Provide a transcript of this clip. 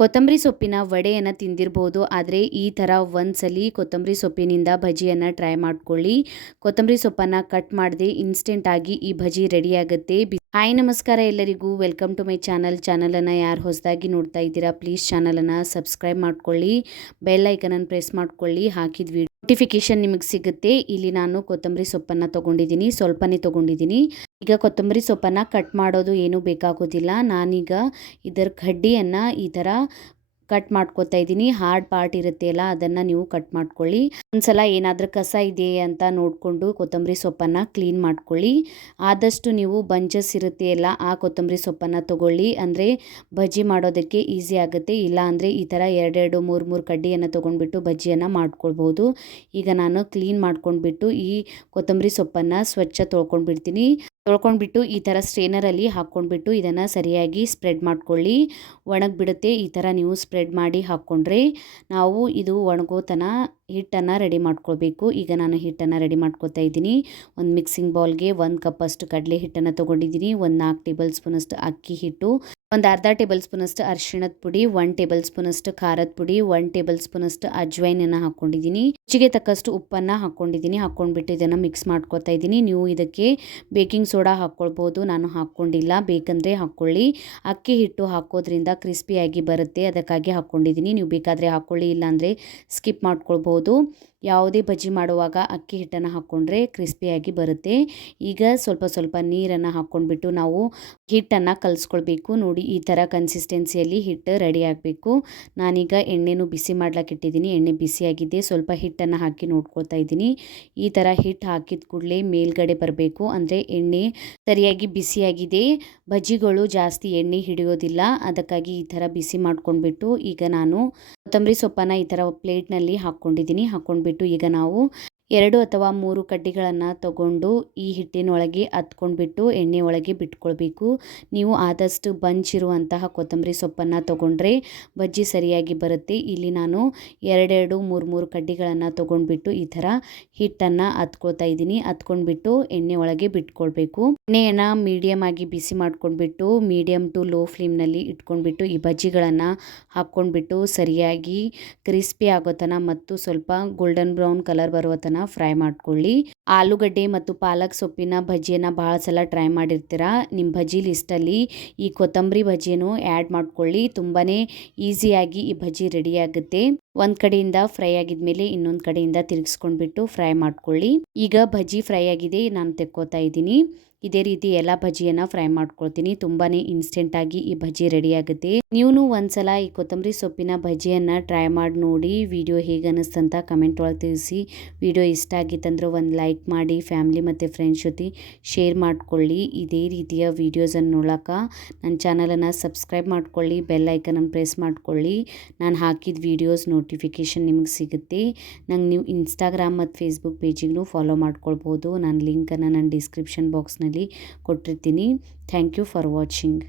ಕೊತ್ತಂಬರಿ ಸೊಪ್ಪಿನ ವಡೆಯನ್ನು ತಿಂದಿರ್ಬೋದು, ಆದರೆ ಈ ಥರ ಒಂದ್ಸಲಿ ಕೊತ್ತಂಬರಿ ಸೊಪ್ಪಿನಿಂದ ಭಜಿಯನ್ನು ಟ್ರೈ ಮಾಡ್ಕೊಳ್ಳಿ. ಕೊತ್ತಂಬರಿ ಸೊಪ್ಪನ್ನು ಕಟ್ ಮಾಡದೆ ಇನ್ಸ್ಟೆಂಟಾಗಿ ಈ ಭಜಿ ರೆಡಿಯಾಗುತ್ತೆ. ಹಾಯ್ ನಮಸ್ಕಾರ ಎಲ್ಲರಿಗೂ, ವೆಲ್ಕಮ್ ಟು ಮೈ ಚಾನಲನ್ನು ಯಾರು ಹೊಸದಾಗಿ ನೋಡ್ತಾ ಇದ್ದೀರಾ ಪ್ಲೀಸ್ ಚಾನಲನ್ನು ಸಬ್ಸ್ಕ್ರೈಬ್ ಮಾಡ್ಕೊಳ್ಳಿ, ಬೆಲ್ ಐಕನನ್ನು ಪ್ರೆಸ್ ಮಾಡ್ಕೊಳ್ಳಿ, ಹಾಕಿದ ವಿಡಿಯೋ ನೋಟಿಫಿಕೇಶನ್ ನಿಮಗೆ ಸಿಗುತ್ತೆ. ಇಲ್ಲಿ ನಾನು ಕೊತ್ತಂಬರಿ ಸೊಪ್ಪನ್ನು ತೊಗೊಂಡಿದ್ದೀನಿ, ಸ್ವಲ್ಪನೇ ತೊಗೊಂಡಿದ್ದೀನಿ. ಈಗ ಕೊತ್ತಂಬರಿ ಸೊಪ್ಪನ್ನು ಕಟ್ ಮಾಡೋದು ಏನೂ ಬೇಕಾಗೋದಿಲ್ಲ. ನಾನೀಗ ಇದರ ಕಡ್ಡಿಯನ್ನು ಈ ಥರ ಕಟ್ ಮಾಡ್ಕೊತಾ ಇದ್ದೀನಿ. ಹಾರ್ಡ್ ಪಾರ್ಟ್ ಇರುತ್ತೆ ಅಲ್ಲ, ಅದನ್ನು ನೀವು ಕಟ್ ಮಾಡ್ಕೊಳ್ಳಿ. ಒಂದ್ಸಲ ಏನಾದರೂ ಕಸ ಇದೆ ಅಂತ ನೋಡಿಕೊಂಡು ಕೊತ್ತಂಬರಿ ಸೊಪ್ಪನ್ನು ಕ್ಲೀನ್ ಮಾಡ್ಕೊಳ್ಳಿ. ಆದಷ್ಟು ನೀವು ಬಂಚಸ್ ಇರುತ್ತೆ ಅಲ್ಲ, ಆ ಕೊತ್ತಂಬರಿ ಸೊಪ್ಪನ್ನು ತೊಗೊಳ್ಳಿ, ಅಂದರೆ ಬಜ್ಜಿ ಮಾಡೋದಕ್ಕೆ ಈಸಿ ಆಗುತ್ತೆ. ಇಲ್ಲ ಅಂದರೆ ಈ ಥರ ಎರಡೆರಡು ಮೂರು ಕಡ್ಡಿಯನ್ನು ತೊಗೊಂಡ್ಬಿಟ್ಟು ಬಜ್ಜಿಯನ್ನು ಮಾಡ್ಕೊಳ್ಬೋದು. ಈಗ ನಾನು ಕ್ಲೀನ್ ಮಾಡ್ಕೊಂಡ್ಬಿಟ್ಟು ಈ ಕೊತ್ತಂಬರಿ ಸೊಪ್ಪನ್ನು ಸ್ವಚ್ಛ ತೊಳ್ಕೊಂಡ್ಬಿಟ್ಟು ಈ ಥರ ಸ್ಟ್ರೇನರಲ್ಲಿ ಹಾಕ್ಕೊಂಡ್ಬಿಟ್ಟು ಇದನ್ನು ಸರಿಯಾಗಿ ಸ್ಪ್ರೆಡ್ ಮಾಡ್ಕೊಳ್ಳಿ. ಒಣಗಿಬಿಡುತ್ತೆ. ಈ ಥರ ನೀವು ಸ್ಪ್ರೆಡ್ ಮಾಡಿ ಹಾಕ್ಕೊಂಡ್ರೆ ನಾವು ಇದು ಒಣಗೋತನ ಹಿಟ್ಟನ್ನು ರೆಡಿ ಮಾಡ್ಕೊಳ್ಬೇಕು. ಈಗ ನಾನು ಹಿಟ್ಟನ್ನು ರೆಡಿ ಮಾಡ್ಕೊತಾ ಇದ್ದೀನಿ. ಒಂದು ಮಿಕ್ಸಿಂಗ್ ಬೌಲ್ಗೆ 1 ಕಪ್ಪಷ್ಟು ಕಡಲೆ ಹಿಟ್ಟನ್ನು ತೊಗೊಂಡಿದ್ದೀನಿ, ಒಂದು 4 ಟೇಬಲ್ ಸ್ಪೂನಷ್ಟು ಅಕ್ಕಿ ಹಿಟ್ಟು, ಒಂದು ಅರ್ಧ ಟೇಬಲ್ ಸ್ಪೂನಷ್ಟು ಅರಿಶಿಣದ ಪುಡಿ, 1 ಟೇಬಲ್ ಸ್ಪೂನಷ್ಟು ಖಾರದ ಪುಡಿ, 1 ಟೇಬಲ್ ಸ್ಪೂನಷ್ಟು ಅಜ್ವೈನನ್ನು ಹಾಕ್ಕೊಂಡಿದ್ದೀನಿ, ರುಚಿಗೆ ತಕ್ಕಷ್ಟು ಉಪ್ಪನ್ನು ಹಾಕ್ಕೊಂಡಿದ್ದೀನಿ. ಹಾಕ್ಕೊಂಡ್ಬಿಟ್ಟು ಇದನ್ನು ಮಿಕ್ಸ್ ಮಾಡ್ಕೊತಾ ಇದ್ದೀನಿ. ನೀವು ಇದಕ್ಕೆ ಬೇಕಿಂಗ್ ಸೋಡಾ ಹಾಕ್ಕೊಳ್ಬೋದು, ನಾನು ಹಾಕ್ಕೊಂಡಿಲ್ಲ, ಬೇಕಂದರೆ ಹಾಕ್ಕೊಳ್ಳಿ. ಅಕ್ಕಿ ಹಿಟ್ಟು ಹಾಕೋದ್ರಿಂದ ಕ್ರಿಸ್ಪಿಯಾಗಿ ಬರುತ್ತೆ, ಅದಕ್ಕಾಗಿ ಹಾಕ್ಕೊಂಡಿದ್ದೀನಿ. ನೀವು ಬೇಕಾದರೆ ಹಾಕ್ಕೊಳ್ಳಿ, ಇಲ್ಲಾಂದರೆ ಸ್ಕಿಪ್ ಮಾಡ್ಕೊಳ್ಬೋದು. ಯಾವುದೇ ಬಜ್ಜಿ ಮಾಡುವಾಗ ಅಕ್ಕಿ ಹಿಟ್ಟನ್ನು ಹಾಕ್ಕೊಂಡ್ರೆ ಕ್ರಿಸ್ಪಿಯಾಗಿ ಬರುತ್ತೆ. ಈಗ ಸ್ವಲ್ಪ ನೀರನ್ನು ಹಾಕ್ಕೊಂಡ್ಬಿಟ್ಟು ನಾವು ಹಿಟ್ಟನ್ನು ಕಲಿಸ್ಕೊಳ್ಬೇಕು. ನೋಡಿ, ಈ ಥರ ಕನ್ಸಿಸ್ಟೆನ್ಸಿಯಲ್ಲಿ ಹಿಟ್ಟು ರೆಡಿ ಆಗಬೇಕು. ನಾನೀಗ ಎಣ್ಣೆನೂ ಬಿಸಿ ಮಾಡ್ಲಿಕ್ಕೆ ಇಟ್ಟಿದ್ದೀನಿ. ಎಣ್ಣೆ ಬಿಸಿಯಾಗಿದೆ, ಸ್ವಲ್ಪ ಹಿಟ್ಟನ್ನು ಹಾಕಿ ನೋಡ್ಕೊಳ್ತಾ ಇದ್ದೀನಿ. ಈ ಥರ ಹಿಟ್ಟು ಹಾಕಿದ ಕೂಡಲೇ ಮೇಲ್ಗಡೆ ಬರಬೇಕು, ಅಂದರೆ ಎಣ್ಣೆ ಸರಿಯಾಗಿ ಬಿಸಿಯಾಗಿದೆ. ಬಜ್ಜಿಗಳು ಜಾಸ್ತಿ ಎಣ್ಣೆ ಹಿಡಿಯೋದಿಲ್ಲ, ಅದಕ್ಕಾಗಿ ಈ ಥರ ಬಿಸಿ ಮಾಡ್ಕೊಂಡ್ಬಿಟ್ಟು ಈಗ ನಾನು ಕೊತ್ತಂಬರಿ ಸೊಪ್ಪನ್ನು ಈ ಥರ ಪ್ಲೇಟ್ನಲ್ಲಿ ಹಾಕ್ಕೊಂಡ್ಬಿಟ್ಟು ಈಗ ನಾವು 2 ಅಥವಾ 3 ಕಡ್ಡಿಗಳನ್ನು ತಗೊಂಡು ಈ ಹಿಟ್ಟಿನೊಳಗೆ ಹತ್ಕೊಂಡ್ಬಿಟ್ಟು ಎಣ್ಣೆ ಒಳಗೆ ಬಿಟ್ಕೊಳ್ಬೇಕು. ನೀವು ಆದಷ್ಟು ಬಂಚಿರುವಂತಹ ಕೊತ್ತಂಬರಿ ಸೊಪ್ಪನ್ನು ತಗೊಂಡ್ರೆ ಬಜ್ಜಿ ಸರಿಯಾಗಿ ಬರುತ್ತೆ. ಇಲ್ಲಿ ನಾನು 2 3 ಕಡ್ಡಿಗಳನ್ನು ತೊಗೊಂಡ್ಬಿಟ್ಟು ಈ ಥರ ಹಿಟ್ಟನ್ನು ಹತ್ಕೊಳ್ತಾ ಇದ್ದೀನಿ. ಹತ್ಕೊಂಡ್ಬಿಟ್ಟು ಎಣ್ಣೆ ಒಳಗೆ ಬಿಟ್ಕೊಳ್ಬೇಕು. ಎಣ್ಣೆಯನ್ನು ಮೀಡಿಯಮ್ ಆಗಿ ಬಿಸಿ ಮಾಡ್ಕೊಂಡ್ಬಿಟ್ಟು ಮೀಡಿಯಮ್ ಟು ಲೋ ಫ್ಲೇಮ್ನಲ್ಲಿ ಇಟ್ಕೊಂಡ್ಬಿಟ್ಟು ಈ ಬಜ್ಜಿಗಳನ್ನು ಹಾಕ್ಕೊಂಡ್ಬಿಟ್ಟು ಸರಿಯಾಗಿ ಕ್ರಿಸ್ಪಿ ಆಗೋತನ ಮತ್ತು ಸ್ವಲ್ಪ ಗೋಲ್ಡನ್ ಬ್ರೌನ್ ಕಲರ್ ಬರುವ ತನಕ ಫ್ರೈ ಮಾಡ್ಕೊಳ್ಳಿ. ಆಲೂಗಡ್ಡೆ ಮತ್ತು ಪಾಲಕ್ ಸೊಪ್ಪಿನ ಭಜಿಯನ್ನು ಭಾಳ ಸಲ ಟ್ರೈ ಮಾಡಿರ್ತೀರ. ನಿಮ್ಮ ಭಜಿ ಲಿಸ್ಟಲ್ಲಿ ಈ ಕೊತ್ತಂಬರಿ ಭಜಿಯನ್ನು ಆ್ಯಡ್ ಮಾಡ್ಕೊಳ್ಳಿ. ತುಂಬಾ ಈಸಿಯಾಗಿ ಈ ಭಜಿ ರೆಡಿ ಆಗುತ್ತೆ. ಒಂದು ಕಡೆಯಿಂದ ಫ್ರೈ ಆಗಿದ್ಮೇಲೆ ಇನ್ನೊಂದು ಕಡೆಯಿಂದ ತಿರುಗಿಸ್ಕೊಂಡ್ಬಿಟ್ಟು ಫ್ರೈ ಮಾಡ್ಕೊಳ್ಳಿ. ಈಗ ಭಜಿ ಫ್ರೈ ಆಗಿದೆ, ನಾನು ತೆಕ್ಕೋತಾ ಇದ್ದೀನಿ. ಇದೇ ರೀತಿ ಎಲ್ಲ ಭಜಿಯನ್ನು ಫ್ರೈ ಮಾಡ್ಕೊಳ್ತೀನಿ. ತುಂಬಾ ಇನ್ಸ್ಟೆಂಟಾಗಿ ಈ ಭಜಿ ರೆಡಿ ಆಗುತ್ತೆ. ನೀವು ಒಂದ್ಸಲ ಈ ಕೊತ್ತಂಬರಿ ಸೊಪ್ಪಿನ ಭಜಿಯನ್ನು ಟ್ರೈ ಮಾಡಿ ನೋಡಿ. ವಿಡಿಯೋ ಹೇಗೆ ಅನ್ನಿಸ್ತಂತ ಕಮೆಂಟ್ ಒಳಗೆ ತಿಳಿಸಿ. ವಿಡಿಯೋ ಇಷ್ಟ ಆಗಿತ್ತಂದ್ರೆ ಒಂದು ಲೈಕ್ ಮಾಡಿ, ಫ್ಯಾಮಿಲಿ ಮತ್ತು ಫ್ರೆಂಡ್ಸ್ ಜೊತೆ ಶೇರ್ ಮಾಡ್ಕೊಳ್ಳಿ. ಇದೇ ರೀತಿಯ ವೀಡಿಯೋಸನ್ನು ನೋಡೋಕೆ ನನ್ನ ಚಾನಲನ್ನು ಸಬ್ಸ್ಕ್ರೈಬ್ ಮಾಡ್ಕೊಳ್ಳಿ, ಬೆಲ್ ಐಕನನ್ನು ಪ್ರೆಸ್ ಮಾಡ್ಕೊಳ್ಳಿ. ನಾನು ಹಾಕಿದ ವೀಡಿಯೋಸ್ ನೋಟಿಫಿಕೇಷನ್ ನಿಮಗೆ ಸಿಗುತ್ತೆ. ನಂಗೆ ನೀವು ಇನ್ಸ್ಟಾಗ್ರಾಮ್ ಮತ್ತು ಫೇಸ್ಬುಕ್ ಪೇಜಿಗೂ ಫಾಲೋ ಮಾಡ್ಕೊಳ್ಬೋದು. ನಾನು ಲಿಂಕನ್ನು ನನ್ನ ಡಿಸ್ಕ್ರಿಪ್ಷನ್ ಬಾಕ್ಸ್ನಲ್ಲಿ ಕೊಟ್ಟಿರ್ತೀನಿ. Thank you for watching.